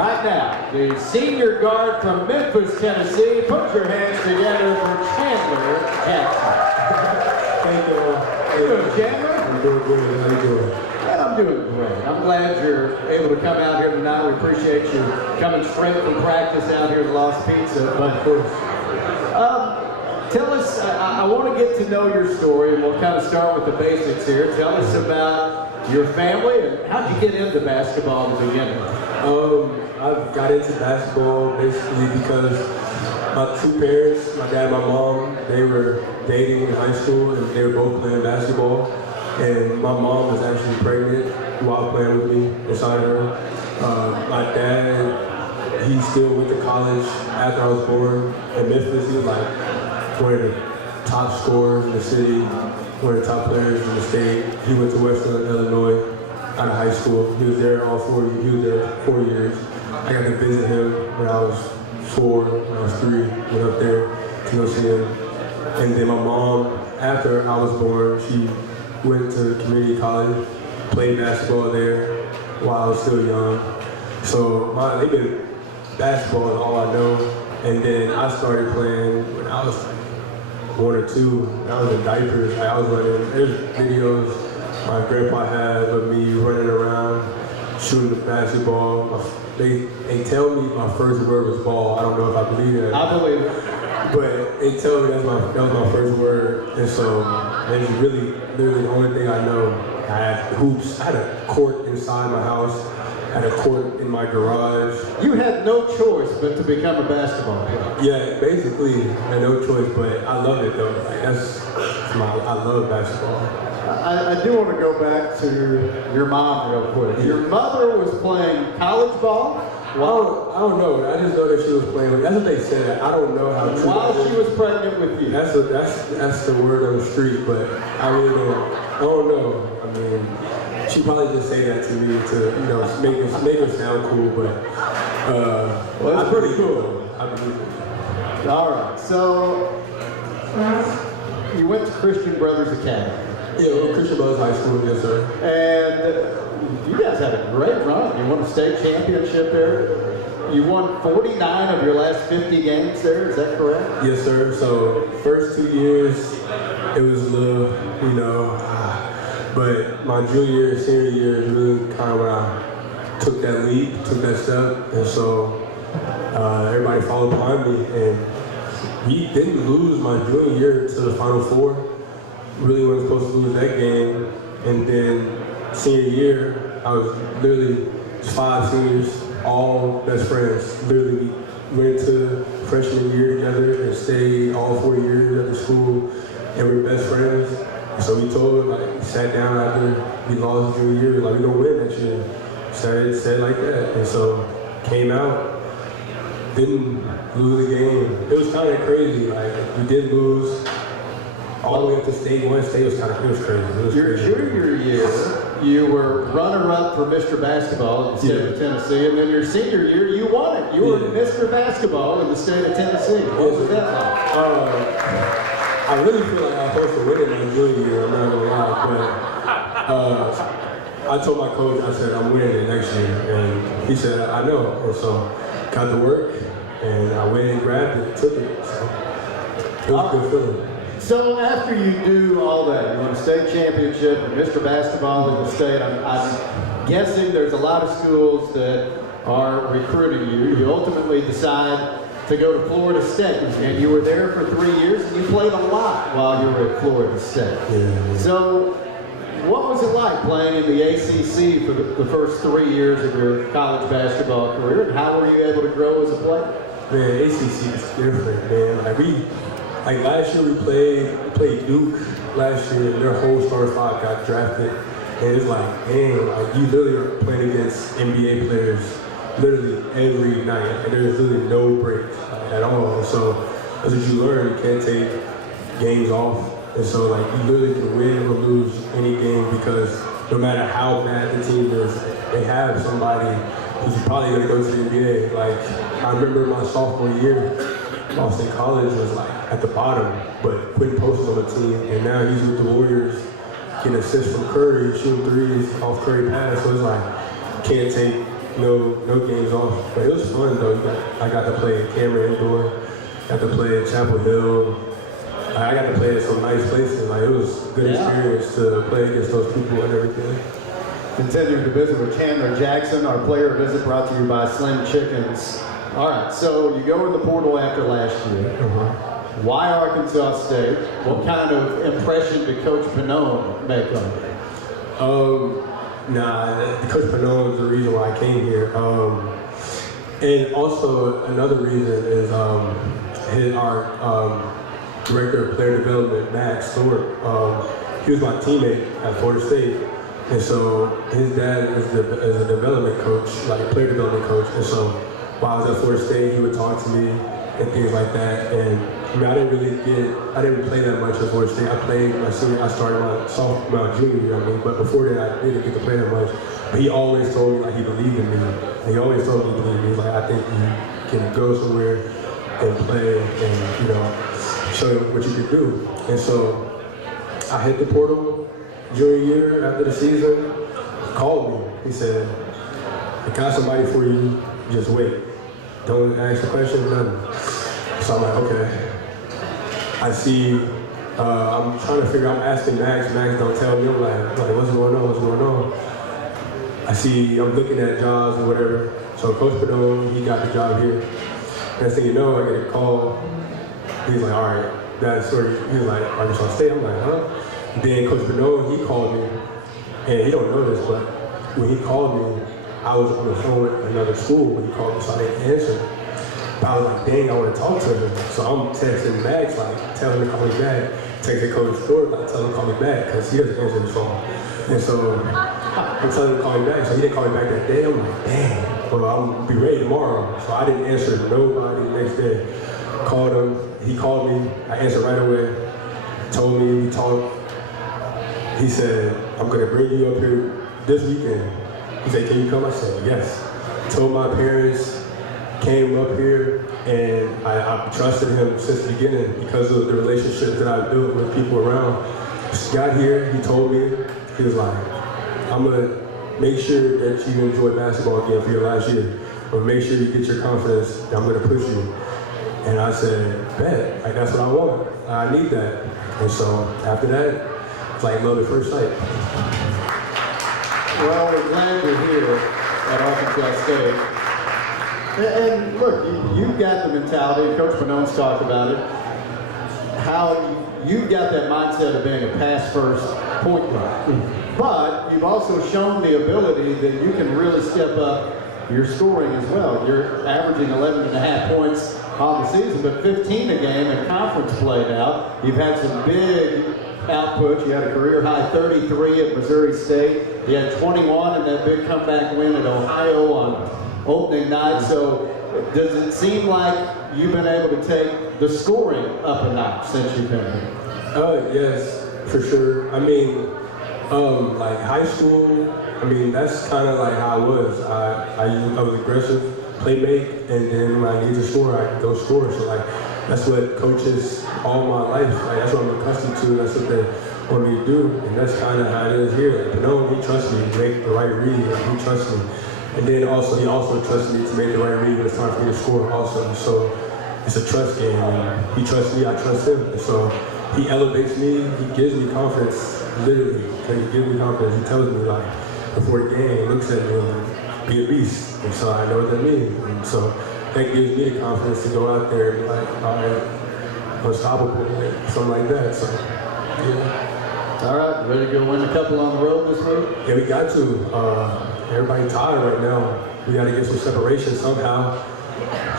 right now, the senior guard from Memphis, Tennessee. Put your hands together for Chandler Jackson. Thank you. How you doing, Chandler? I'm doing good. How you doing? I'm doing great. I'm glad you're able to come out here tonight. We appreciate you coming straight from practice out here to Lost Pizza. But of course, tell us, I want to get to know your story, and we'll kind of start with the basics here. Tell us about your family and how'd you get into basketball to begin with? I got into basketball basically because my two parents, my dad and my mom, they were dating in high school and they were both playing basketball. And my mom was actually pregnant while playing with me inside her. My dad, he still went to college after I was born in Memphis. He was like one of the top scorers in the city, one of the top players in the state. He went to Western Illinois out of high school. He was there all 4 years. He was there 4 years. I got to visit him when I was 4, when I was 3, went up there to go see him. And then my mom, after I was born, she went to community college, played basketball there while I was still young. So basketball is all I know. And then I started playing when I was like 1 or 2. When I was in diapers. I was running. There's videos my grandpa had of me running around, shooting the basketball. They tell me my first word was ball. I don't know if I believe that. I believe it. But they tell me that was my first word. And so it's really literally the only thing I know. I had hoops. I had a court inside my house. I had a court in my garage. You had no choice but to become a basketball player. Yeah, basically, I had no choice, but I love it though. Like I love basketball. I do want to go back to your mom real quick. Your mother was playing college ball? Well, I don't know. I just know that she was playing. That's what they said. I don't know how true. While she was pregnant with you. That's the word on the street, but I really don't. I don't know. I mean, she probably just say that to me to make her sound cool, but well, that's pretty cool. I believe it. All right. So you went to Christian Brothers Academy. Yeah, Christian Brothers High School, yes, sir. And you guys had a great run. You won a state championship there. You won 49 of your last 50 games there. Is that correct? Yes, sir. So first 2 years, it was a little, but my junior year, senior year is really kind of when I took that leap, took that step, and so everybody followed behind me, and we didn't lose my junior year to the Final Four. Really wasn't supposed to lose that game, and then senior year, I was literally 5 seniors, all best friends. Literally went to freshman year together and stayed all 4 years at the school, and we were best friends. And so we sat down after we lost junior year, we don't win that year. Said like that, and so came out, didn't lose the game. It was kind of crazy, we did lose. All the way up to state 1. State was crazy. Your junior year, you were runner-up for Mr. Basketball in the state of Tennessee, and then your senior year, you won it. You were Mr. Basketball in the state of Tennessee. What was that like? I really feel like I was supposed to win it my junior year, I'm not gonna lie, but I told my coach, I said, I'm winning it next year, and he said, I know, and so got to work, and I went and grabbed it, took it, so it was a good feeling. So after you do all that, you won a state championship and Mr. Basketball in the state, I'm guessing there's a lot of schools that are recruiting you. You ultimately decide to go to Florida State, and you were there for 3 years, and you played a lot while you were at Florida State. Yeah. So what was it like playing in the ACC for the first 3 years of your college basketball career, and how were you able to grow as a player? Man, ACC is different, man. Last year we played Duke last year, and their whole starting 5 got drafted. And it's you literally are playing against NBA players literally every night, and there's literally no break at all. And so that's what you learn. You can't take games off. And so you literally can win or lose any game because no matter how bad the team is, they have somebody who's probably gonna go to the NBA. I remember my sophomore year, Boston College was at the bottom, but Quinn Post was on the team, and now he's with the Warriors, getting assists from Curry, shooting threes off Curry pass. So it's can't take no games off. But it was fun though. I got to play Cameron Indoor, got to play Chapel Hill. I got to play at some nice places. Like, it was a good experience to play against those people and everything. Continuing to visit with Chandler Jackson, our player visit brought to you by Slim Chickens. All right, so you go in the portal after last year. Why Arkansas State? What kind of impression did Coach Pannone make on you? Coach Pannone is the reason why I came here. And also another reason is our director of player development, Max Stewart. He was my teammate at Florida State. And so his dad is a development coach, like a player development coach. And so while I was at Florida State, he would talk to me and things like that. And I mean, I didn't play that much at Florida State. I started my junior year, but before that, I didn't get to play that much. But he always told me, like, he believed in me. He always told me he believed in me. He's like, I think you can go somewhere and play and, show what you can do. And so I hit the portal junior year after the season. He called me. He said, I got somebody for you, just wait. Don't ask the question, nothing. So I'm like, okay. I see, I'm trying to figure out, I'm asking Max don't tell me. I'm like, what's going on? I see, I'm looking at jobs and whatever. So Coach Pannone, he got the job here. Next thing you know, I get a call. He's like, all right, that's sort of, he was like, Arkansas State. I'm like, huh? Then Coach Bernard, he called me, and he don't know this, but when he called me, I was on the phone with another school when he called me, so I didn't answer. But I was like, dang, I want to talk to him. So I'm texting Max, like, tell him to call me back. Texting Coach Stewart, like, tell him to call me back, because he doesn't answer his phone. And so I'm telling him to call me back, so he didn't call me back that day. I'm like, dang, well, I'll be ready tomorrow. So I didn't answer nobody the next day. Called him, he called me, I answered right away. Told me, we talked. He said, I'm gonna bring you up here this weekend. He said, can you come? I said, yes. Told my parents, came up here, and I trusted him since the beginning because of the relationships that I built with people around. Got here, he told me, he was like, I'm gonna make sure that you enjoy basketball again for your last year. But make sure you get your confidence, and I'm gonna push you. And I said, bet, like, that's what I want. I need that. And so after that, it's like love at first sight. Well, we're glad you're here at Arkansas State. And look, you've got the mentality, Coach Pannone's talked about it, how you've got that mindset of being a pass-first point guard. But you've also shown the ability that you can really step up your scoring as well. You're averaging 11.5 points on the season, but 15 a game in conference play now. You've had some big outputs. You had a career high 33 at Missouri State. You had 21 in that big comeback win at Ohio on opening night. So does it seem like you've been able to take the scoring up a notch since you've been here? Yes, for sure. I mean, like high school, I mean, that's kind of like how I was. I was aggressive, play make, and then when I need to score, I go score. So like, that's what coaches all my life, like that's what I'm accustomed to, that's what they want me to do, and that's kind of how it is here. Like, Pannone, he trusts me to make the right read, and he trusts me. And then also, he also trusts me to make the right read when it's time for me to score also. So it's a trust game, and he trusts me, I trust him. And so he elevates me, he gives me confidence, literally. He gives me confidence, he tells me like, before the game, he looks at me and be a beast. And so I know what that means. And so that gives me the confidence to go out there and be like, all right, unstoppable, like, something like that. So, yeah. All right, ready to go win a couple on the road this week? Yeah, we got to. Everybody tired right now. We got to get some separation somehow,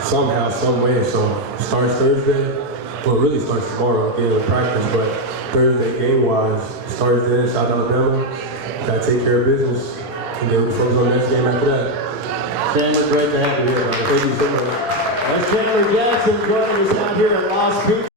some way. So it starts Thursday. Well, it really starts tomorrow, again with practice, but Thursday game-wise, starts in South Alabama. Got to take care of business, and then we focus on the next game after that. Chandler, great to have you here. Thank you so much. That's Chandler Jackson joining us out here at Las Pizzas.